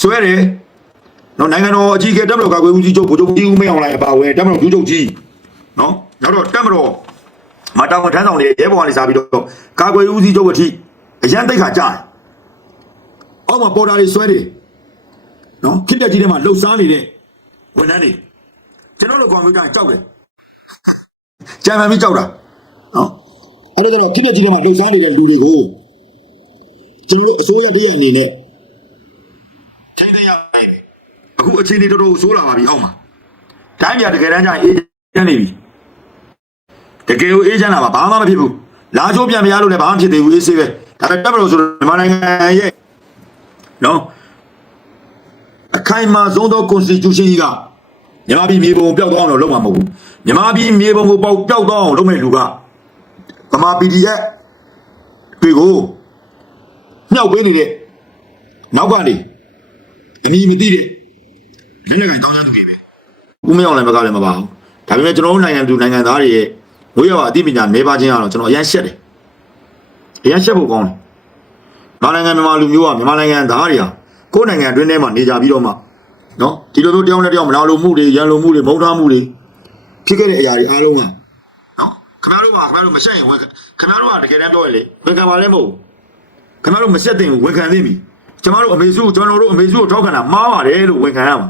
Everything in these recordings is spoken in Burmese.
ဆွဲတယ်နော်နိုင်ငံတော်အကြီးအကဲတက်မတော်ကာကွယ်ဦးစီးချုပ်ဗိုလ်ချုပ်ကြီးဦးမင်းအောင်လှိုင်အပါအဝင်တက်မတော်ကျူးချုပ်ကြီးနော်နောက်တော့တက်မတော်မတောင်ထမ်းဆောင်တွေရဲဘော်ကနေစားပြီးတော့ကာကွယ်ဦးစီးချုပ်အထိအရန်တိတ်ခါကြားတယ်အောက်မှာပေါ်တာတွေဆွဲတယ်နော်ခစ်တက်ကြီးထဲမှာလှုပ်ရှားနေတဲ့ဝန်ထမ်းတွေကျွန်တော်တို့ကွန်ပျူတာကြောက်တယ်ကြံမှန်ပြီးကြောက်တာနော်အဲ့ဒါကတော့ခစ်တက်ကြီးထဲမှာလှုပ်ရှားနေတဲ့လူတွေကိုကျွန်တော်တို့အစိုးရတရက်အနေနဲ့ထိန်းသိမ်းရမယ် အခုအချိန်တွေတော်တော်ဆိုးလာပါပြီအောက်မှာတိုင်းပြည်ကတကယ်တမ်းကျရင်အေးချမ်းနေပြီတကယ်ကိုအေးချမ်းလာပါဘာမှမဖြစ်ဘူးလာချိုးပြန်မရလို့လည်းဘာမှဖြစ်သေးဘူးအေးဆေးပဲဒါပေမဲ့တပ်မလို့ဆိုတော့မြန်မာနိုင်ငံရဲ့နော်အခိုင်အမာဆုံးသော constitution ကြီးကမြန်မာပြည်မြေပုံပျောက်သွားအောင်လို့လုပ်မှာမဟုတ်ဘူးမြန်မာပြည်မြေပုံကိုပေါက်ပျောက်သွားအောင်လုပ်မဲ့လူကဗမာ PDF တွေကိုမြောက်ပေးနေတဲ့နောက်ကနေအမီမသိတဲ့ လက်နက်ကင်တောင်းတသူတွေပဲဦးမင်းအောင်လည်းမကလည်းမပါဘူးဒါပေမဲ့ကျွန်တော်တို့နိုင်ငံသူနိုင်ငံသားတွေရဲ့ဝေးရပါအသိပညာနေပါချင်းကတော့ကျွန်တော်အရန်ရှက်တယ်အရန်ရှက်ဖို့ကောင်းတယ်မြန်မာနိုင်ငံမြန်မာလူမျိုးကမြန်မာနိုင်ငံသားတွေဟာကိုယ့်နိုင်ငံအတွင်းထဲမှာနေကြပြီးတော့မှနော်ဒီလိုမျိုးတယောက်နဲ့တယောက်မနာလိုမှုတွေရန်လိုမှုတွေမုန်းထားမှုတွေဖြစ်ခဲ့တဲ့အရာတွေအားလုံးကနော်ခင်ဗျားတို့ကခင်ဗျားတို့မရှက်ရင်ဝန်ခင်ဗျားတို့ကတကယ်တမ်းပြောရလေဝန်ခံပါလဲမဟုတ်ခင်ဗျားတို့မရှက်တဲ့ဝန်ခံသိပြီကျွန်တော်တို့အမေစုကျွန်တော်တို့အမေစုကိုထောက်ခံတာမှားပါတယ်လို့ဝန်ခံရမှာ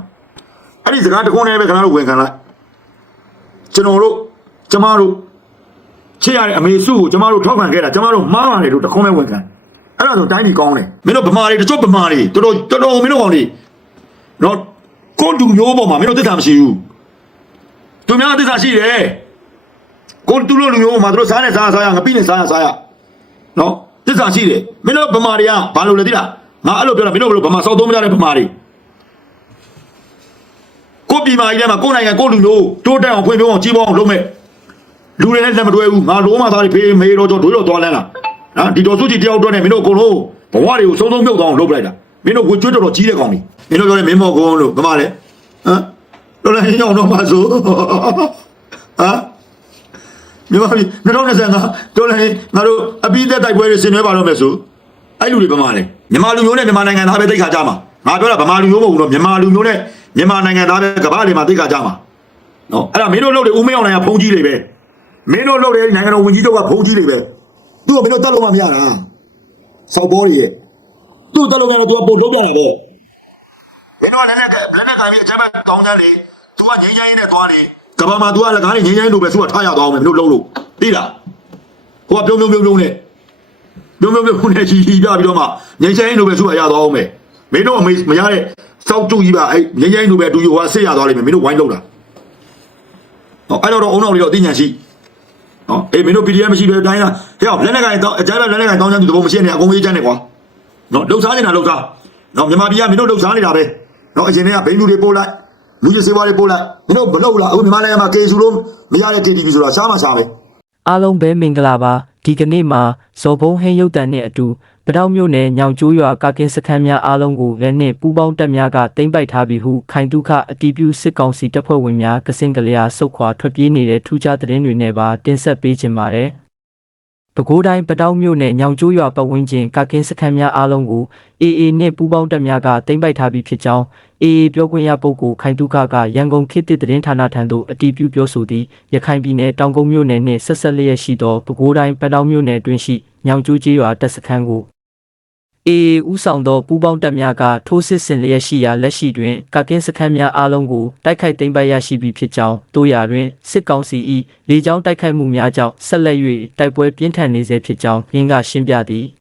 အဲ့ဒီစကားတခုနဲ့ပဲခင်ဗျားတို့ဝန်ခံလိုက်ကျွန်တော်တို့ကျမတို့ချစ်ရတဲ့အမေစုကိုကျမတို့ထောက်ခံခဲ့တာကျမတို့မှားပါတယ်လို့တခုနဲ့ဝန်ခံအဲ့ဒါဆိုတိုင်းပြည်ကောင်းတယ်မင်းတို့ဗမာတွေတချို့ဗမာတွေတော်တော်တော်တော်မင်းတို့ကောင်တွေနော်ကိုလူမျိုးပေါ်မှာမင်းတို့သစ္စာမရှိဘူးသူများသစ္စာရှိတယ်ကိုသူတို့လူမျိုးပေါ်မှာသူတို့စားနေစားရစားရငပိနေစားရစားရနော်သစ္စာရှိတယ်မင်းတို့ဗမာတွေကဘာလို့လဲသိလားငါအဲ့လိုပြောတာမင်းတို့ဘယ်လိုဗမာစောက်သုံးမကြတဲ့ဗမာတွေ ကိုပြည်မာကြီးထဲမှာကိုနိုင်ငံကိုလူမျိုးတိုးတက်အောင်ဖွံ့ဖြိုးအောင်ကြီးပွားအောင်လုပ်မဲ့လူတွေနဲ့လက်မတွဲဘူးငါလုံးမသားတွေဖေးမေးတော့တို့တော့သွားလန်းလာနော်ဒီတော်စုကြီးတယောက်တော့နဲ့မင်းတို့အကုန်လုံးဘဝတွေကိုစုံစုံမြုပ်သွားအောင်လုပ်ပလိုက်တာမင်းတို့ကိုကျွတ်တော်တော်ကြီးတဲ့ကောင်ကြီးမင်းတို့ပြောတယ်မင်းမော်ကုန်းလို့ဗမာလေဟမ်တော်လည်းညောင်းတော့ပါဆိုဟမ်မြန်မာပြည်2025ဒေါ်လာငါတို့အပိသက်တိုက်ပွဲတွေဆင်နွှဲပါတော့မယ်ဆိုအဲ့လူတွေဗမာလေမြန်မာလူမျိုးနဲ့မြန်မာနိုင်ငံသားပဲတိတ်ခါကြမှာငါပြောတာဗမာလူမျိုးမဟုတ်ဘူးတော့မြန်မာလူမျိုးနဲ့ မြန်မာနိုင်ငံသားပဲကမ္ဘာတွေမှာတိတ်ခါကြမှာနော်အဲ့ဒါမင်းတို့လုပ်တယ်ဦးမင်းအောင်နိုင်ကဖုံးကြီးတွေပဲမင်းတို့လုပ်တယ်နိုင်ငံတော်ဝန်ကြီးချုပ်ကဖုံးကြီးတွေပဲသူ့ကိုမင်းတို့တတ်လို့မမရတာစောက်ဘောတွေရဲ့သူ့တတ်လို့ကတော့သူကပုံထုတ်ပြတာပဲမင်းတို့ကလည်းလည်းလည်းကပြီးအချမ်းပဲတောင်းချမ်းလေသူကငိမ့်ချမ်းရင်းနဲ့သွားနေကဘာမှာသူကလည်းကားနေငိမ့်ချမ်းလို့ပဲသူကထားရသွားအောင်မင်းတို့လုံးလို့သိလားဟိုကပြုံးပြုံးပြုံးပြုံးနဲ့ပြုံးပြုံးပြုံးနဲ့ကြီးကြီးပြပြီးတော့မှငိမ့်ချမ်းရင်းလို့ပဲသူကရသွားအောင်မယ် မင်းတို့အမေမရတဲ့စောက်ကျုပ်ကြီးပါအဲ့ငိမ့်ချမ်းရင်းလို့ပဲအတူယူဟိုကဆေးရသွားလိမ့်မယ်မင်းတို့ဝိုင်းလုံးတာဟောအဲ့တော့အုံနောက်တွေတော့အသိဉာဏ်ရှိနော်အေးမင်းတို့ PDF မရှိပဲတိုင်းလားဟဲ့လက်နဲ့ကန်တော့အကြမ်းပဲလက်နဲ့ကန်တောင်းချမ်းသူတဘုံမရှိနေအကုန်အေးချမ်းနေကွာနော်လှုပ်ရှားနေတာလှုပ်ရှားနော်မြန်မာပြည်ကမင်းတို့လှုပ်ရှားနေတာပဲနော်အရင်ကဘိန်းလူတွေပို့လိုက်လူကြီးစေးပွားတွေပို့လိုက်မင်းတို့မလှုပ်လားအခုမြန်မာနိုင်ငံမှာကေဆူလို့မရတဲ့ KTV ဆိုတာရှားမှရှားပဲအားလုံးပဲမင်္ဂလာပါဒီကနေ့မှာဇော်ဘုံဟင်းရုပ်တံနဲ့အတူ ပတောက်မြို့နယ်ညောင်ကျိုးရွာကကင်းစခန်းများအားလုံးကိုလည်းနှင့်ပူးပေါင်းတပ်များကတင်ပိုက်ထားပြီးဟုခိုင်တုခအတီးပြုစစ်ကောင်စီတပ်ဖွဲ့ဝင်များကစင်ကလျာစုတ်ခွာထွက်ပြေးနေတဲ့ထူးခြားသတင်းတွေနဲ့ပါတင်ဆက်ပေးခြင်းပါတယ်ပဲခူးတိုင်းပတောက်မြို့နယ်ညောင်ကျိုးရွာပတ်ဝန်းကျင်ကကင်းစခန်းများအားလုံးကို AA နှင့်ပူးပေါင်းတပ်များကတင်ပိုက်ထားပြီးဖြစ်ကြောင်း AA ပြောခွင့်ရပုဂ္ဂိုလ်ခိုင်တုခကရန်ကုန်ခေတ်သစ်သတင်းဌာနထံသို့အတည်ပြုပြောဆိုသည်ရခိုင်ပြည်နယ်တောင်ကုန်းမြို့နယ်နှင့်ဆက်ဆက်လျက်ရှိသောပဲခူးတိုင်းပတောက်မြို့နယ်တွင်ရှိညောင်ကျိုးကျေးရွာတပ်စခန်းကို AA ဦးဆောင်သောပူးပေါင်းတပ်များကထိုးစစ်ဆင်လျက်ရှိရာလက်ရှိတွင်ကကင်းစခန်းများအားလုံးကိုတိုက်ခိုက်သိမ်းပိုက်ရရှိပြီဖြစ်ကြောင်းတို့ရာတွင်စစ်ကောင်စီ၏လေကြောင်းတိုက်ခိုက်မှုများကြောင့်ဆက်လက်၍တိုက်ပွဲပြင်းထန်နေဆဲဖြစ်ကြောင်းရင်းကရှင်းပြသည်။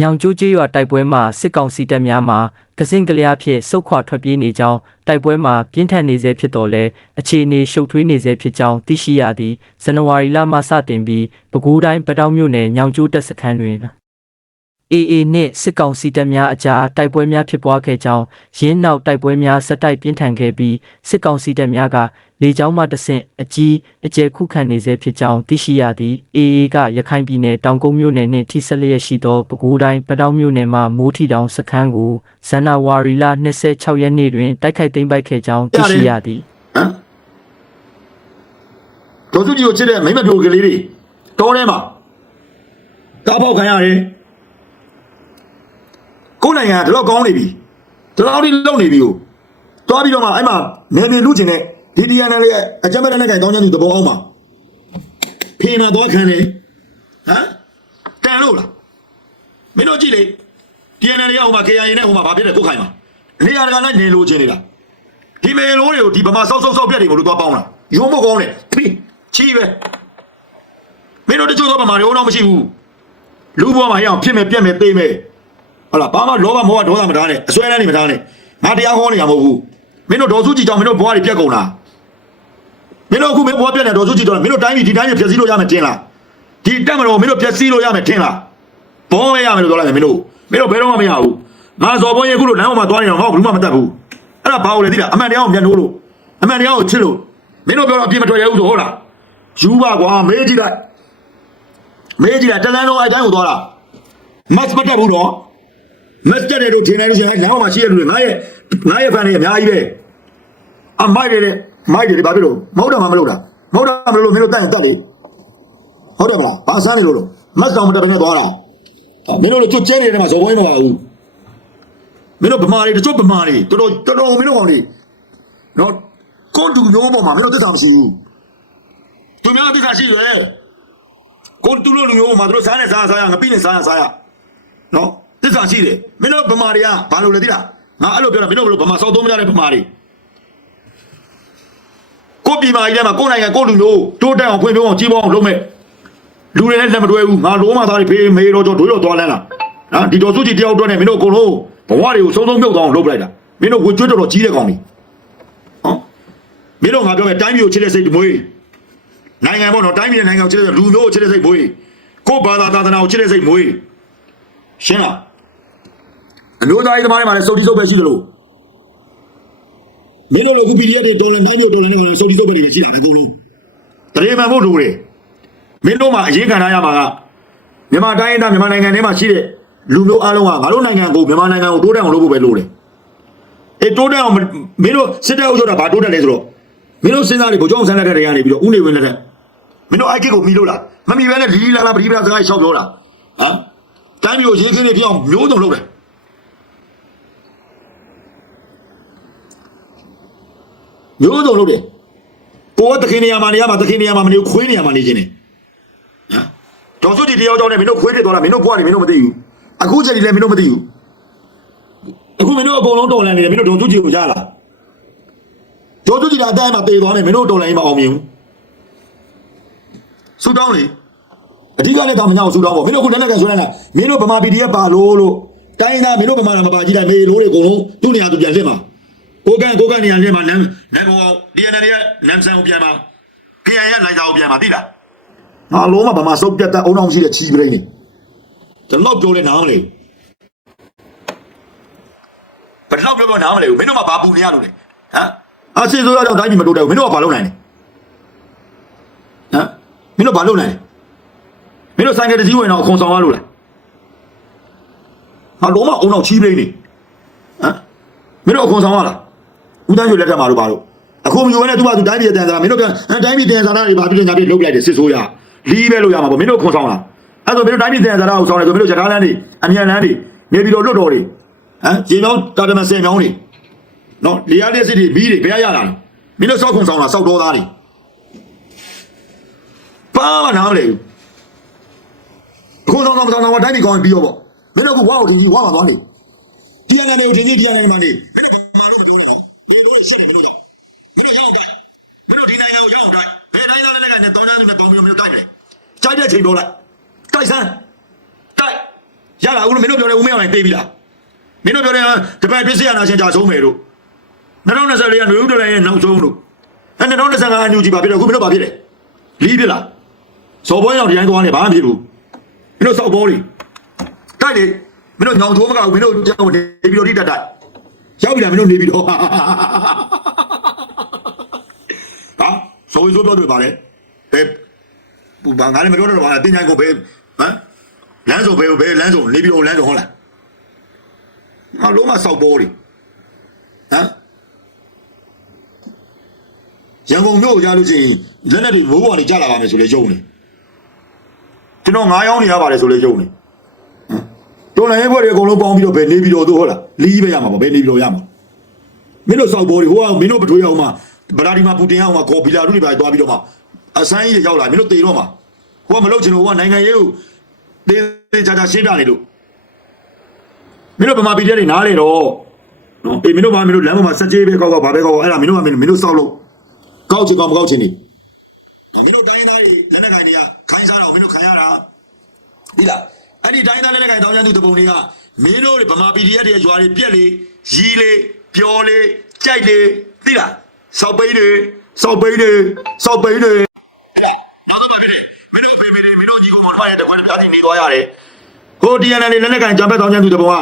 ညောင်ကျိုးကျေးရွာတိုက်ပွဲမှာစစ်ကောင်စီတပ်များမှကစင်ကလျားဖြင့်စုတ်ခွာထွက်ပြေးနေကြောင်းတိုက်ပွဲမှာပြင်းထန်နေဆဲဖြစ်တော်လဲအခြေအနေရှုပ်ထွေးနေဆဲဖြစ်ကြောင်းသိရှိရသည်ဇန်နဝါရီလမှစတင်ပြီးပဲခူးတိုင်းပတောက်မြို့နယ်ညောင်ကျိုးတပ်စခန်းတွင် AA နှင့်စစ်ကောင်စီတပ်များအကြားတိုက်ပွဲများဖြစ်ပွားခဲ့ကြောင်းရင်းနောက်တိုက်ပွဲများဆက်တိုက်ပြင်းထန်ခဲ့ပြီးစစ်ကောင်စီတပ်များကလေကြောင်းမှတဆင့်အကြီးအကျယ်ခုခံနေဆဲဖြစ်ကြောင်းသိရှိရသည် AA ကရခိုင်ပြည်နယ်တောင်ကုန်းမြို့နယ်နှင့်ထိစပ်လျက်ရှိသောပဲခူးတိုင်းပတောက်မြို့နယ်မှမိုးထီတောင်စခန်းကိုဇန်နဝါရီလ26ရက်နေ့တွင်တိုက်ခိုက်သိမ်းပိုက်ခဲ့ကြောင်းသိရှိရသည်ဟမ်ဒေါ်စုကြီးကိုချစ်တဲ့မိမပြိုကလေးတွေတောထဲမှာကားပေါက်ခံရတယ် ကိုယ်နိုင်ငံကဒီတော့ကောင်းနေပြီကျွန်တော်တို့လုံနေပြီကိုတွားပြီးတော့မှအဲ့မှာနေနေလူကျင်တဲ့ဒီဒီယန်နယ်ရဲ့အကြမ်းမဲ့တဲ့ကင်တောင်းချမ်းသူသဘောအောင်ပါဖေးနေတော့ခံတယ်ဟမ်တန်လို့လားမင်းတို့ကြည့်လေဒီယန်နယ်ရဲ့ဟိုမှာ KIA နဲ့ဟိုမှာဘာဖြစ်လဲကိုခိုင်မှာနေရာတကာနဲ့နေလို့ချင်းနေတာဒီမေလိုတွေကိုဒီဗမာဆောက်ဆောက်ဆောက်ပြက်တွေကိုလို့တွားပေါင်းတာရုံးမကောင်းနဲ့ဖိချီးပဲမင်းတို့တချို့တော့ဗမာတွေတော့မရှိဘူးလူဘွားမှာရအောင်ဖြစ်မယ်ပြက်မယ်သိမယ် ဟုတ်လားဘာမှလောဘမောဟဒေါသမထားနဲ့အစွဲလန်းနေမထားနဲ့ငါတရားဟောနေရမဟုတ်ဘူးမင်းတို့ဒေါ်စုကြည်ကြောင့်မင်းတို့ဘွားတွေပြက်ကုန်လားမင်းတို့အခုမင်းဘွားပြက်နေဒေါ်စုကြည်တော့မင်းတို့တိုင်းပြည်ဒီတိုင်းပြည်ဖြည့်ဆည်းလို့ရမယ်ထင်လားဒီတက်မတော်မင်းတို့ဖြည့်ဆည်းလို့ရမယ်ထင်လားဘောမဲရမယ်လို့ပြောလိုက်မယ်မင်းတို့မင်းတို့ဘယ်တော့မှမရဘူးငါဇော်ဘုန်းကြီးအခုလို့လမ်းပေါ်မှာသွားနေတော့ငါ့ကိုဘယ်သူမှမတတ်ဘူးအဲ့ဒါဘာလို့လဲသိလားအမှန်တရားကိုပြန်လို့လို့အမှန်တရားကိုချစ်လို့မင်းတို့ပြောတော့အပြစ်မထွက်ရဘူးဆိုဟုတ်လားယူပါကွာမေးကြည့်လိုက်မေးကြည့်လိုက်တလန်းလုံးအဲ့တိုင်းကိုသွားတာမတ်မတက်ဘူးတော့ မက်တက်တယ်လို့ထင်နေလို့ရှိရင်လမ်းပေါ်မှာရှိရလူတွေငါရဲ့ငါရဲ့ဖန်တွေအများကြီးပဲအမိုက်တွေနဲ့မိုက်တွေဘာဖြစ်လို့မဟုတ်တာမှမလုပ်တာမဟုတ်တာမလုပ်လို့မင်းတို့တက်ရင်တက်လေဟုတ်တယ်မလားဘာဆန်းနေလို့လို့မက်ဆောင်မတက်ဘဲနဲ့သွားတာမင်းတို့လည်းကျွတ်ကျဲနေတဲ့မှာဇော်ဝင်းတော့ပါဘူးမင်းတို့ဗမာတွေတချို့ဗမာတွေတော်တော်တော်တော်မင်းတို့ကောင်တွေနော်ကိုတူမျိုးပေါ်မှာမင်းတို့သက်ဆောင်မရှိဘူးသူများသက်ဆောင်ရှိတယ်ကိုတူလို့လူမျိုးပေါ်မှာတို့စားနေစားစားရငပိနေစားရစားရနော်သ စ္စာရှိတယ်မင်းတို့ဗမာတွေကဘာလို့လဲသိလားငါအဲ့လိုပြောတာမင်းတို့ဘယ်လိုဗမာစောက်သုံးမကြတဲ့ဗမာတွေကိုပြည်မာကြီးထဲမှာကိုယ်နိုင်ငံကိုလူမျိုးတိုးတက်အောင်ဖွံ့ဖြိုးအောင်ကြီးပွားအောင်လုပ်မဲ့လူတွေနဲ့လက်မတွဲဘူးငါလုံးမသားတွေဖေးမေးတော့တို့တို့သွားလန်းလာနော်ဒီတော်စုကြီးတယောက်တော့နဲ့မင်းတို့အကုန်လုံးဘဝတွေကိုစုံစုံမြုပ်သွားအောင်လုပ်ပလိုက်တာမင်းတို့ဝကြွတ်တော်ကြီးတဲ့ကောင်တွေဟောမင်းတို့ငါပြောမယ်တိုင်းပြည်ကိုချစ်တဲ့စိတ်မွေးနိုင်ငံပေါ့နော်တိုင်းပြည်နဲ့နိုင်ငံကိုချစ်တဲ့လူမျိုးကိုချစ်တဲ့စိတ်မွေးကိုဘာသာသာသနာကိုချစ်တဲ့စိတ်မွေးရှင်းလား အမျိုးသားရေးသမားတွေမှာလည်းစုပ်တိစုပ်ပဲရှိတယ်လို့မင်းတို့လည်းခု PDF တွေတော်တော်များများတော်တော်များများစုပ်တိစုပ်ပဲနေရှိတယ်အကုန်လုံးတရေမှန်ဖို့လိုတယ်မင်းတို့မှာအရေးခံထားရမှာကမြန်မာတိုင်းဒေသမြန်မာနိုင်ငံထဲမှာရှိတဲ့လူမျိုးအားလုံးကငါတို့နိုင်ငံကိုမြန်မာနိုင်ငံကိုတိုးတက်အောင်လုပ်ဖို့ပဲလိုတယ်အဲတိုးတက်အောင်မမင်းတို့စစ်တပ်အုပ်ချုပ်တာဘာတိုးတက်လဲဆိုတော့မင်းတို့စဉ်းစားနေဗိုလ်ချုပ်အောင်ဆန်းလက်ထက်တွေကနေပြီးတော့ဥနေဝင်လက်ထက်မင်းတို့အိုက်ကစ်ကိုမီလို့လားမမီပဲနဲ့လီလီလာလာပရိပရာစကားရှောက်ပြောတာဟမ်တိုင်းမျိုးရေးခင်းနေပြောင်းမျိုးစုံလုပ်တယ် မျိုးစုံလုပ်တယ်ကိုကတခင်နေရာမှာနေရမှာတခင်နေရာမှာမနေဘူးခွေးနေရာမှာနေခြင်းနေဟမ်တော်စုကြည့်တယောက်ကြောင့်လည်းမင်းတို့ခွေးတွေသွားတာမင်းတို့ဘွားတွေမင်းတို့မသိဘူးအခုချက်ဒီလည်းမင်းတို့မသိဘူးအခုမင်းတို့အကုန်လုံးတော်လန်နေတယ်မင်းတို့ဒေါ်စုကြည့်ကိုရလာဒေါ်စုကြည့်ကအတိုင်းမှာတေသွားမယ်မင်းတို့တော်လန်ရင်မအောင်မြင်ဘူးဆူတောင်းလေအဓိကလည်းတောင်မညောက်ဆူတော့ပေါ့မင်းတို့ကလက်နဲ့ကန်ဆွဲလိုက်တာမင်းတို့ဗမာ PDF ပါလို့လို့တိုင်းသားမင်းတို့ဗမာကမပါကြည့်လိုက်မေလို့တွေအကုန်လုံးသူ့နေရာသူပြန်လစ်မှာ ကိုကန်ကိုကန်နေရာလစ်မှာနမ်နမ်ဘော DNA ရဲ့နမ်ဆန်ကိုပြန်မှာ KN ရဲ့လိုက်တာကိုပြန်မှာသိလားငါလုံးမဗမာစုပ်ပြတ်တဲ့အုံအောင်ရှိတဲ့ချီပရိနေဒီလောက်ပြောလဲနားမလဲဘယ်လောက်ပြောပြောနားမလဲဘူးမင်းတို့ကဘာပူနေရလို့လဲဟမ်အစီဆိုရတော့တိုင်းပြည်မတိုးတက်ဘူးမင်းတို့ကဘာလုပ်နိုင်လဲဟမ်မင်းတို့ဘာလုပ်နိုင်လဲမင်းတို့ဆိုင်ကယ်တစ်စီးဝင်တော့အခွန်ဆောင်ရလို့လားဟာလုံးမအုံတော့ချီးပလိမ့်နေဟမ်မင်းတို့အခွန်ဆောင်ရလား ဦးတန်းရွှေလက်ထက်မှာလို့ပါလို့အခုမယူဘဲနဲ့သူကသူတိုင်းပြည်တန်စားမင်းတို့ကဟမ်တိုင်းပြည်တန်စားတာတွေဘာဖြစ်လို့ညာပြလုပ်လိုက်တယ်စစ်ဆိုးရလီးပဲလို့ရမှာပေါ့မင်းတို့ခွန်ဆောင်လားအဲ့ဆိုမင်းတို့တိုင်းပြည်တန်စားတာကိုဆောင်တယ်ဆိုမင်းတို့ဂျကားလန်းတွေအမြန်လန်းတွေနေပြီးတော့လွတ်တော်တွေဟမ်ရေမြောင်းတာတမဆယ်မြောင်းတွေနော်လေယားတဲ့စစ်တွေဘီးတွေဘယ်ရရတာလဲမင်းတို့စောက်ခွန်ဆောင်လားစောက်တော်သားတွေပါမနားမလဲဘူးအခုတော့တော့တော့တိုင်းပြည်ကောင်းပြီးတော့ပေါ့မင်းတို့ကဝါကိုတင်ကြီးဝါမှာသွားနေတရားနယ်ကိုတင်ကြီးတရားနယ်မှာနေမင်းတို့ဘာလို့မပြော လဲတော့ဒီလိုရှက်တယ်မင်းတို့ကမင်းတို့ရောက်တယ်မင်းတို့ဒီနိုင်ငံကိုရောက်တယ်ဘယ်တိုင်းသားလည်းကနေတောင်းတန်းနေပေါင်းပြီးမင်းတို့တိုက်တယ်ကြိုက်တဲ့ချိန်ပြောလိုက်တိုက်စမ်းတိုက်ရလာဦးမင်းတို့ပြောတယ်ဦးမင်းအောင်နိုင်ပေးပြီလားမင်းတို့ပြောတယ်တပတ်ပြည့်စရနာရှင်ကြာဆုံးမယ်တို့2024ရຫນွေဦးတော်လည်းရဲ့နောက်ဆုံးလို့အဲ2025အညူကြီးပါဖြစ်တယ်အခုမင်းတို့ဘာဖြစ်လဲလီးဖြစ်လားစော်ပွဲရောက်ဒီတိုင်းသွားနေဘာမှမဖြစ်ဘူးမင်းတို့စောက်ဘောတွေတိုက်လေမင်းတို့ညောင်ထိုးမကဘူးမင်းတို့ကြောက်နေပြီးတော့တိတက်တိုက် ရောက်ပြီလားမင်းတို့နေပြီးတော့ဟာဆိုရင်ဆိုတော့တွေ့ပါလေဘယ်ဘာငါလည်းမပြောတော့ပါလားတင်ချိုင်ကိုဘယ်ဟမ်လမ်းစုံဘယ်ဘယ်လမ်းစုံနေပြီးတော့လမ်းစုံဟုတ်လားငါလုံးမစောက်ဘောတွေဟမ်ရန်ကုန်မြို့ကိုကြားလို့ရှိရင်လက်နဲ့တွေမိုးပေါ်နေကြလာပါမယ်ဆိုလေယုံနေကျွန်တော်ငားယောင်းနေရပါတယ်ဆိုလေယုံနေဟမ် တော်လိုင်းဘွဲတွေအကုန်လုံးပေါင်းပြီးတော့ဘယ်နေပြီးတော့သူဟုတ်လားလီးပဲရမှာပေါ့ဘယ်နေပြီးတော့ရမှာမင်းတို့စောက်ဘောတွေဟိုကမင်းတို့ပထွေးအောင်မှာဗလာဒီမာပူတင်အောင်မှာကော်ဘီလာတို့တွေပါသွားပြီးတော့မှအဆိုင်းကြီးရောက်လာမင်းတို့တေတော့မှာဟိုကမလုပ်ချင်လို့ဟိုကနိုင်ငံရေးကိုတင်းတင်းကြကြရှင်းပြနေလို့မင်းတို့ဗမာပြည်တွေနားလေတော့နော်အေးမင်းတို့ဗမာမင်းတို့လမ်းပေါ်မှာစက်ကြီးပဲကောက်ကောက်ဘာပဲကောက်ကောက်အဲ့ဒါမင်းတို့ကမင်းတို့စောက်လို့ကောက်ချင်ကောက်မကောက်ချင်နေမင်းတို့တိုင်းသားတွေလက်နက်ကိုင်တွေကခိုင်းစားတော့မင်းတို့ခံရတာဒီလား အဲ့ဒီတိုင်းသားလက်နက်ကိုင်တောင်းကျမ်းသူတပုံတွေကမင်းတို့တွေဗမာ PDF တွေရွာတွေပြက်လေရီးလေပျော်လေကြိုက်လေသိလားစောက်ပိန်းတွေစောက်ပိန်းတွေစောက်ပိန်းတွေဘာသာပါပြီမင်းတို့ဖေးဖေးတွေမင်းတို့ကြီးကိုမော်ထွားရတဲ့ခွန်းပြားစီနေသွားရတယ်ဟို TNL လက်နက်ကိုင်ကြံဖက်တောင်းကျမ်းသူတပုံက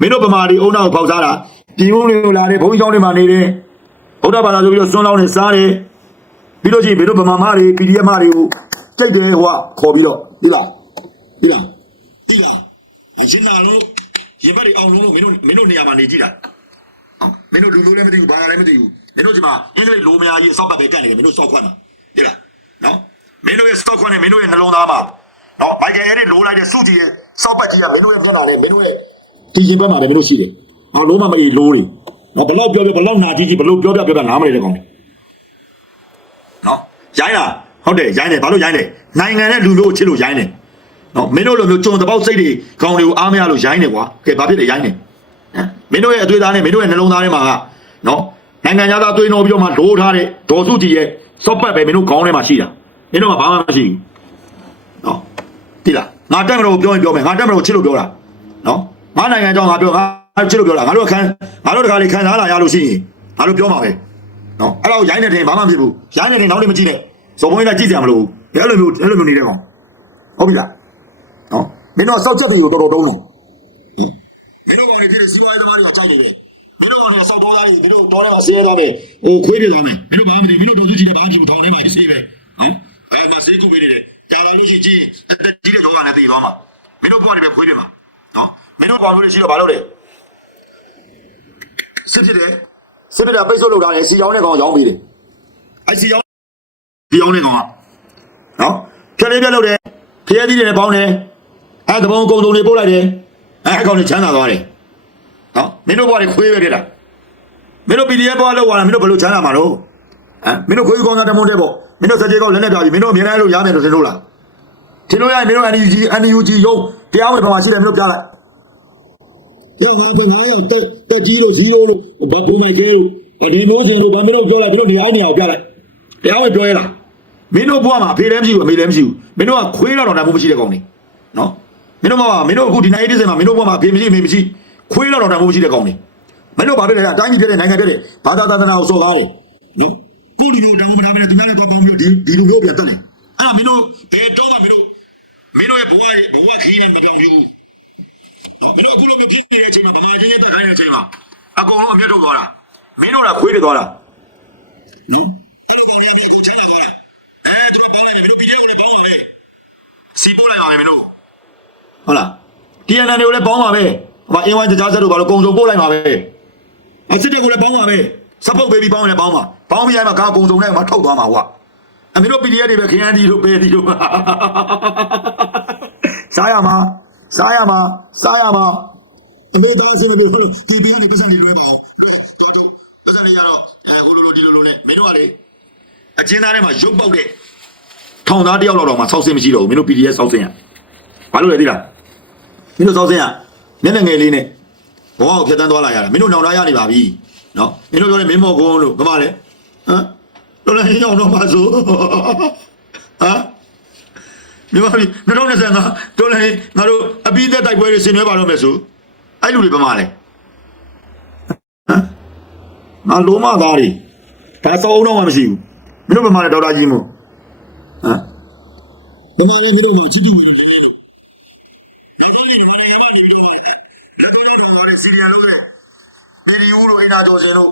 မင်းတို့ဗမာတွေအုံနောက်ပေါက်စားတာပြည်ဦးတွေကိုလာတယ်ဘုန်းကြီးကျောင်းတွေမှာနေတယ်ဗုဒ္ဓဘာသာဆိုပြီးတော့စွန်းလောင်းနေစားတယ်ပြီးလို့ရှိရင်မင်းတို့ဗမာမတွေ PDF မတွေကိုကြိုက်တယ်ဟိုကခေါ်ပြီးတော့သိလားဒီလားဒီလား အရှင်နာလို့ရေဘတ်တွေအောင်လုံးလို့မင်းတို့မင်းတို့နေရာမှာနေကြည့်တာမင်းတို့လူလို့လည်းမသိဘူးဘာသာလည်းမသိဘူးမင်းတို့ဒီမှာအင်္ဂလိပ်လိုမယာကြီးစောက်ပတ်ပဲကန့်နေတယ်မင်းတို့စောက်ခွန်းမှာဒီလားနော်မင်းတို့ရဲ့စောက်ခွန်းနဲ့မင်းတို့ရဲ့နှလုံးသားမှာနော်မိုက်ကယ်ရဲ့လိုလိုက်တဲ့စုကြည့်ရဲ့စောက်ပတ်ကြီးကမင်းတို့ရဲ့မျက်နှာနဲ့မင်းတို့ရဲ့ဒီရင်ဘက်မှာလည်းမင်းတို့ရှိတယ်ဟောလုံးမမအေးလိုးတွေနော်ဘလောက်ပြောပြောဘလောက်နာကြီးကြီးဘလောက်ပြောပြပြောပြနားမလဲတဲ့ကောင်တွေနော်ရိုင်းလားဟုတ်တယ်ရိုင်းတယ်ဘာလို့ရိုင်းလဲနိုင်ငံနဲ့လူလို့ချစ်လို့ရိုင်းတယ် နော်မင်းတို့လိုမျိုးကြုံတပေါက်စိတ်တွေခေါင်းတွေကိုအားမရလို့ရိုင်းနေကွာကဲဘာဖြစ်လဲရိုင်းနေဟမ်မင်းတို့ရဲ့အသွေးသားနဲ့မင်းတို့ရဲ့နှလုံးသားထဲမှာကနော်နိုင်ငံသားသွေးနှောပြီးတော့မှဒိုးထားတဲ့ဒေါ်စုတီရဲ့စော့ပတ်ပဲမင်းတို့ခေါင်းထဲမှာရှိတာမင်းတို့ကဘာမှမရှိဘူးနော်တိလားငါတက်မလို့ပြောရင်ပြောမယ်ငါတက်မလို့ချစ်လို့ပြောတာနော်ငါနိုင်ငံကြောင့်ငါပြောငါချစ်လို့ပြောတာငါတို့ခန်းငါတို့တခါလေးခံစားလာရလို့ရှိရင်ငါတို့ပြောမှာပဲနော်အဲ့တော့ရိုင်းနေတယ်ဘာမှမဖြစ်ဘူးရိုင်းနေတယ်နောက်လည်းမကြည့်နဲ့ဇော်ဘုန်းကြီးကကြည့်ကြမလို့ဘယ်လိုမျိုးအဲ့လိုမျိုးနေတဲ့ကောင်ဟုတ်ပြီလား နော်မင်းတို့စောက်ချက်တွေကိုတော်တော်တုံးတယ်မင်းတို့ကောင်တွေဖြစ်တဲ့စီးပွားရေးသမားတွေကကြိုက်နေတယ်မင်းတို့ကောင်တွေစောက်ပေါ်သားတွေမင်းတို့တော်ထဲမှာဆေးရသွားမယ်ဟိုခွေးတွေသွားမယ်မင်းတို့ဘာမှမသိဘူးမင်းတို့တော်စုကြည့်တဲ့ဘာကြည့်ဘူးထောင်ထဲမှာဆေးပဲနော်အဲမှာဆေးကုပေးနေတယ်ကြာလာလို့ရှိကြည့်အသက်ကြီးတဲ့ကောင်ကလည်းသိသွားမှာမင်းတို့ကောင်တွေပဲခွေးတွေမှာနော်မင်းတို့ကောင်တွေရှိတော့ဘာလုပ်လဲစစ်ဖြစ်တယ်စစ်ဖြစ်တာပိတ်ဆို့လုပ်တာလေစီရောင်းတဲ့ကောင်ရောင်းပေးတယ်အဲစီရောင်းဒီရောင်းတဲ့ကောင်ကနော်ဖြတ်လေးပြတ်လုပ်တယ်ဖျဲသီးတွေနဲ့ပေါင်းတယ် အဲတပုံကုံစုံတွေပို့လိုက်တယ်အဲအကောင်တွေချမ်းသာသွားတယ်နော်မင်းတို့ဘွားတွေခွေးပဲဖြစ်တာမင်းတို့ PDF ဘွားလောက်သွားတာမင်းတို့ဘယ်လိုချမ်းသာမှာလို့ဟမ်မင်းတို့ခွေးကောင်းတာတမုန်းတဲ့ပေါ့မင်းတို့စကြေးကောက်လက်နဲ့ပြပြီးမင်းတို့အမြဲတမ်းလို့ရမယ်လို့ထင်လို့လားထင်လို့ရရင်မင်းတို့ NUG NUG ရုံးတရားဝင်ဘာမှရှိတယ်မင်းတို့ပြလိုက်ယောငါဘငါရောက်တက်တက်ကြီးလို့ဇီးလို့ဘာဘုံမိုက်ခဲလို့ဒီမျိုးစင်လို့ဗာမင်းတို့ပြောလိုက်မင်းတို့နေအိုင်းနေအောင်ပြလိုက်တရားဝင်ပြောရလားမင်းတို့ဘွားမှာအဖေလည်းမရှိဘူးအမေလည်းမရှိဘူးမင်းတို့ကခွေးတော့တော့တမိုးမရှိတဲ့ကောင်နေနော် မင်းတို့မမင်းတို့အခုဒီနိုင်ရေးစင်မှာမင်းတို့ဘက်မှာအဖေမရှိအမေမရှိခွေးတော့တော့တမိုးမရှိတဲ့ကောင်နေမင်းတို့ဘာဖြစ်လဲအတိုင်းကြီးဖြစ်တဲ့နိုင်ငံဖြစ်တဲ့ဘာသာသာသနာကိုစော်ကားတယ်နော်ကိုဒီလိုတောင်းမထားဘဲနဲ့သူများနဲ့တော့ပေါင်းပြီးဒီဒီလိုမျိုးပြန်တက်တယ်အဲ့မင်းတို့ဘယ်တော့မှမင်းတို့မင်းတို့ရဲ့ဘဝရဲ့ဘဝခီးနဲ့မပြောင်းဘူးနော်မင်းတို့အခုလိုမျိုးဖြစ်နေတဲ့အချိန်မှာဗမာချင်းချင်းတက်ခိုင်းတဲ့အချိန်မှာအကုန်လုံးအမျက်ထုတ်သွားတာမင်းတို့ကခွေးတွေသွားတာနော်အဲ့လိုကောင်တွေအကုန်ချင်းတက်သွားတာအဲသူကပေါင်းလိုက်ပြီမင်းတို့ပြည်ထဲကိုလည်းပေါင်းပါပဲစီပို့လိုက်ပါမယ်မင်းတို့ ဟုတ်လား TNN တွေကိုလည်းပေါင်းပါပဲဟိုအင်းဝိုင်းကြားဆက်တို့ဘာလို့ကုံစုံပို့လိုက်ပါပဲအစစ်တက်ကိုလည်းပေါင်းပါပဲစပုတ်ဘေဘီပေါင်းလည်းပေါင်းပါပေါင်းပြီးရမှကားကုံစုံနဲ့မှထုတ်သွားမှာကွာအမေတို့ PDF တွေပဲခရမ်းဒီတို့ပဲဒီတို့စားရမှာစားရမှာစားရမှာအမေသားစင်မပြေလို့ TV ကနေပတ်စံတွေလွဲပါအောင်လွဲတော့တော့ပတ်စံတွေရတော့အဲဟိုလိုလိုဒီလိုလိုနဲ့မင်းတို့ကလေအချင်းသားထဲမှာရုပ်ပေါက်တဲ့ထောင်သားတယောက်လောက်တော့မှစောက်စင်မရှိတော့ဘူးမင်းတို့ PDF စောက်စင်ရဘာလို့လဲသိလား မင်းတို့စောစင်းရမျက်နှာငယ်လေးနဲ့ဘဝကိုဖြတ်တန်းသွားလာရတာမင်းတို့နောင်တရနေပါပြီနော်မင်းတို့ပြောတယ်မင်းမော်ကုန်းလို့ကမလည်းဟမ်တော်လည်းရောက်တော့ပါဆိုဟမ်မြန်မာပြည်2025တော်လည်းငါတို့အပိသက်တိုက်ပွဲတွေဆင်နွှဲပါတော့မယ်ဆိုအဲ့လူတွေပမာလဲဟမ်ငါလုံးမသားတွေဒါစောအောင်တော့မှမရှိဘူးမင်းတို့ပမာလဲဒေါက်တာကြီးမို့ဟမ်ပမာလဲမင်းတို့မှချစ်ကြည့်နေတယ် နောက်ဆုံးရပါတယ်ရပါတယ်ပြီးတော့ပါတယ်လက်တော့ထောင်ရတဲ့စီရီယယ်လို့လေဗီဒီယိုလို့အင်တာကျော်စင်လို့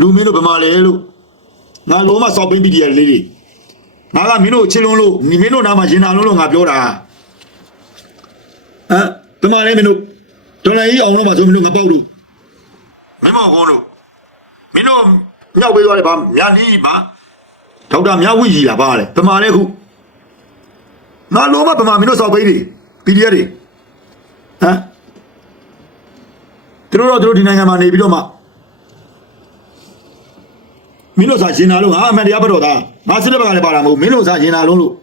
လူမင်းတို့ဗမာလေလို့ငါလုံးမစောက်ပင်းဗီဒီယိုလေးတွေငါကမင်းတို့ချစ်လုံးလို့မင်းတို့နားမှာရင်နာလုံးလို့ငါပြောတာဟမ်ဗမာလေမင်းတို့ဒေါ်လာကြီးအောင်လို့ပါဆိုမင်းတို့ငါပေါက်လို့မင်းမော်ကောလို့မင်းတို့မြောက်ပေးသွားတယ်ဗာမြနီးပါဒေါက်တာမြဝိကြီးလားဗာလေဗမာလေခုငါလုံးမဗမာမင်းတို့စောက်ပင်းတွေ PDF တွေဟမ်သူတို့တော့သူတို့ဒီနိုင်ငံမှာနေပြီးတော့မှမင်းတို့စားရှင်နာလို့ငါအမှန်တရားဘက်တော်သားငါစစ်တဲ့ဘက်ကလည်းပါတာမဟုတ်မင်းတို့စားရှင်နာလုံးလို့ဟ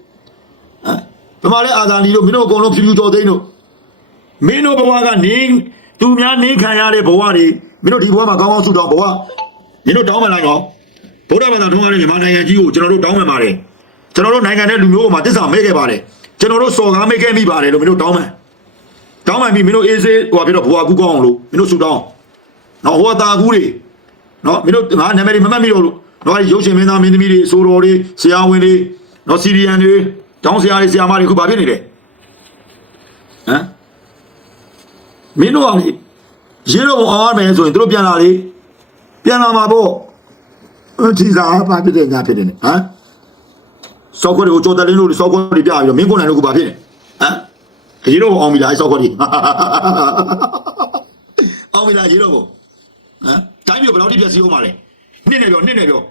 မ်ဒီမှာလဲအာဇာနည်တို့မင်းတို့အကုန်လုံးဖြူဖြူတော်သိန်းတို့မင်းတို့ဘဝကနေသူများနေခံရတဲ့ဘဝတွေမင်းတို့ဒီဘဝမှာကောင်းကောင်းဆုတောင်းဘဝမင်းတို့တောင်းမှလိုက်တော့ဗုဒ္ဓဘာသာထုံးရတဲ့မြန်မာနိုင်ငံကြီးကိုကျွန်တော်တို့တောင်းမှပါတယ်ကျွန်တော်တို့နိုင်ငံတဲ့လူမျိုးပေါ်မှာတစ္ဆာမဲခဲ့ပါတယ် ကျွန်တော်တို့စော်ကားမဲခဲ့မိပါတယ်လို့မင်းတို့တောင်းမှတောင်းမှပြီးမင်းတို့အေးစေးဟိုပြတော့ဘဝကူးကောင်းအောင်လို့မင်းတို့ဆုတောင်းနော်ဟိုတာကူးတွေနော်မင်းတို့ငါနာမည်တွေမမှတ်မိတော့လို့နော်ရုပ်ရှင်မင်းသားမင်းသမီးတွေအဆိုတော်တွေဆရာဝန်တွေနော်စီရီယန်တွေတောင်းဆရာတွေဆရာမတွေခုဘာဖြစ်နေလဲဟမ်မင်းတို့ကလေရေတော့အောင်ရမယ်ဆိုရင်တို့ပြန်လာလေပြန်လာမှာပေါ့ဒီစားဘာဖြစ်တယ်ညာဖြစ်တယ်ဟမ် စောက်ခွက်တွေကိုကြော်တယ်လင်းလို့စောက်ခွက်တွေပြပြီးတော့မင်းကိုနိုင်လို့ခုဘာဖြစ်လဲဟမ်ရေတော့အောင်ပြီလားစောက်ခွက်တွေအောင်ပြီလားရေတော့ဟမ်တိုင်းပြဘယ်လောက်ထိပြည့်စည်အောင်ပါလဲနှစ်နေပြောနှစ်နေပြော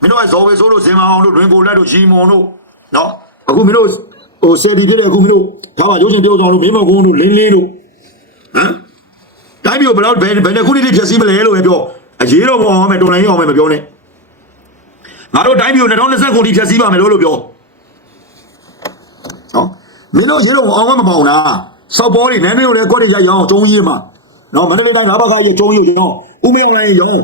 မင်းတို့ကဇော်ဝေဆိုးလို့ဇင်မအောင်တို့တွင်ကိုလက်တို့ရီမွန်တို့နော်အခုမင်းတို့ဟိုဆယ်ဒီဖြစ်တဲ့အခုမင်းတို့ဘာမှရုပ်ရှင်ပြောဆောင်လို့မင်းမကုန်းတို့လင်းလင်းတို့ဟမ်တိုင်းပြဘယ်လောက်ဘယ်ဘယ်နှစ်ခုနှစ်ထိပြည့်စည်မလဲလို့ပဲပြောအရေးတော့မအောင်မယ်တော်လိုင်းအောင်မယ်မပြောနဲ့ ငါတို့တိုင်းပြ2020ခုထိပြည့်စည်ပါမယ်လို့လို့ပြောနော်မင်းတို့ရေးတော့အောင်မပေါအောင်လားစောက်ပေါ်တွေနန်းမျိုးလည်းကွက်တွေရိုက်ရောင်းကျုံးရေးမှာနော်မန္တလေးတိုင်းငါးဘက်ကရကျုံးရေးရောင်းဦးမေအောင်လည်းရောင်း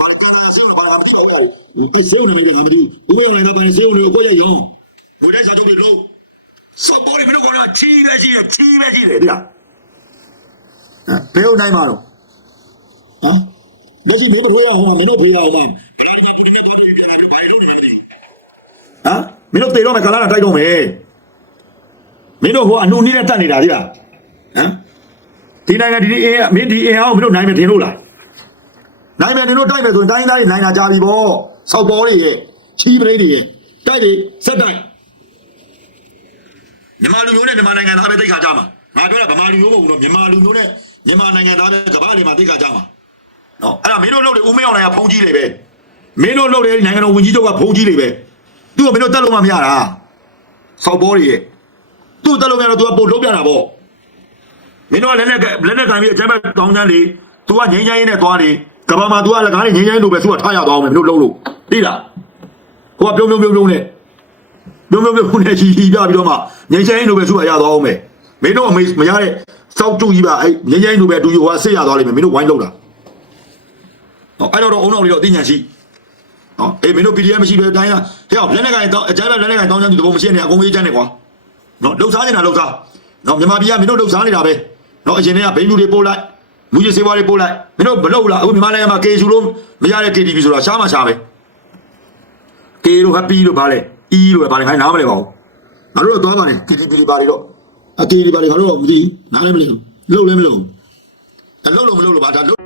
ဘာကနာဆေးဘာလာပြောတယ်အဲဆေးဦးနေတယ်ငါမသိဘူးဦးမေအောင်လည်းဘာဆေးဦးလို့ကိုရရောင်းဘုရားစာချုပ်တွေလို့စောက်ပေါ်တွေမင်းတို့ကတော့ချီးပဲချီးတယ်ချီးပဲချီးတယ်ဗျာဘယ်ဦးနိုင်မှာတော့ဟမ်လက်ရှိမင်းတို့ဖေးရအောင်မင်းတို့ဖေးရအောင်မင်း ဟမ်မင်းတို့တေတော့မယ်ကာလာတာတိုက်တော့မယ်မင်းတို့ဟိုအနှုတ်နည်းနဲ့တတ်နေတာဒီလားဟမ်ဒီနိုင်ငံဒီအင်းမင်းဒီအင်းအောင်မင်းတို့နိုင်မယ်ထင်လို့လားနိုင်မယ်နင်တို့တိုက်မယ်ဆိုရင်တိုင်းသားတွေနိုင်တာကြပြီဗောဆောက်ပေါ်တွေရဲ့ချီးပရိတ်တွေရဲ့တိုက်တွေစက်တိုက်မြန်မာလူမျိုးနဲ့မြန်မာနိုင်ငံသားပဲတိတ်ခါကြမှာငါပြောတာဗမာလူမျိုးမဟုတ်ဘူးနော်မြန်မာလူမျိုးနဲ့မြန်မာနိုင်ငံသားပဲကမ္ဘာလေမှာတိတ်ခါကြမှာနော်အဲ့ဒါမင်းတို့လုပ်တယ်ဦးမင်းအောင်လည်းဖုံးကြီးတွေပဲမင်းတို့လုပ်တယ်နိုင်ငံတော်ဝန်ကြီးချုပ်ကဖုံးကြီးတွေပဲ သူ့ကိုမင်းတို့တက်လို့မှမရတာဆောက်ဘောတွေရဲ့သူ့တက်လို့မရတော့သူကပို့လုံးပြတာပေါ့မင်းတို့ကလက်နဲ့လက်နဲ့ခံပြီးအကြမ်းဖက်တောင်းတန်းလေသူကငိမ့်ချိုင်းနဲ့သွားလေကဘာမှာသူကလည်းကားနဲ့ငိမ့်ချိုင်းလို့ပဲသူကထားရသွားအောင်မင်းတို့လုံးလို့သိလားကိုကပြုံးပြုံးပြုံးပြုံးနဲ့ပြုံးပြုံးပြုံးနဲ့ကြီးကြီးပြပြီးတော့မှငိမ့်ချိုင်းလို့ပဲသူကရသွားအောင်ပဲမင်းတို့အမေမရတဲ့စောက်တူကြီးပါအဲ့ငိမ့်ချိုင်းလို့ပဲအတူယူဟာဆစ်ရသွားလိမ့်မယ်မင်းတို့ဝိုင်းလုံးတာအဲ့တော့တော့အုံအောင်လေးတော့အသိဉာဏ်ရှိ နော်အေးမင်းတို့ PDF မရှိပဲတိုင်းကဟဲ့လက်နဲ့ကန်တော့အကျမ်းပဲလက်နဲ့ကန်တောင်းချမ်းသူတဘောမရှိနေအကုန်ကြီးချမ်းနေကွာနော်လှုပ်ရှားနေတာလှုပ်ရှားနော်မြန်မာပြည်ကမင်းတို့လှုပ်ရှားနေတာပဲနော်အရင်တည်းကဘိန်းလူတွေပို့လိုက်မူကြီးစေးပွားတွေပို့လိုက်မင်းတို့မလှုပ်လားအခုမြန်မာနိုင်ငံမှာကေဆူလို့မရတဲ့ KTV ဆိုတာရှားမှရှားပဲကေတို့ဟပီတို့ဗာလဲအီတို့ပဲဗာလဲခိုင်းနားမလဲပါဘူးငါတို့တော့သွားပါနဲ့ KTV တွေဗာတွေတော့အ KTV တွေဗာတွေငါတို့တော့မသိနားလည်းမလဲလှုပ်လည်းမလှုပ်အလှုပ်လို့မလှုပ်လို့ဗာဒါလှုပ်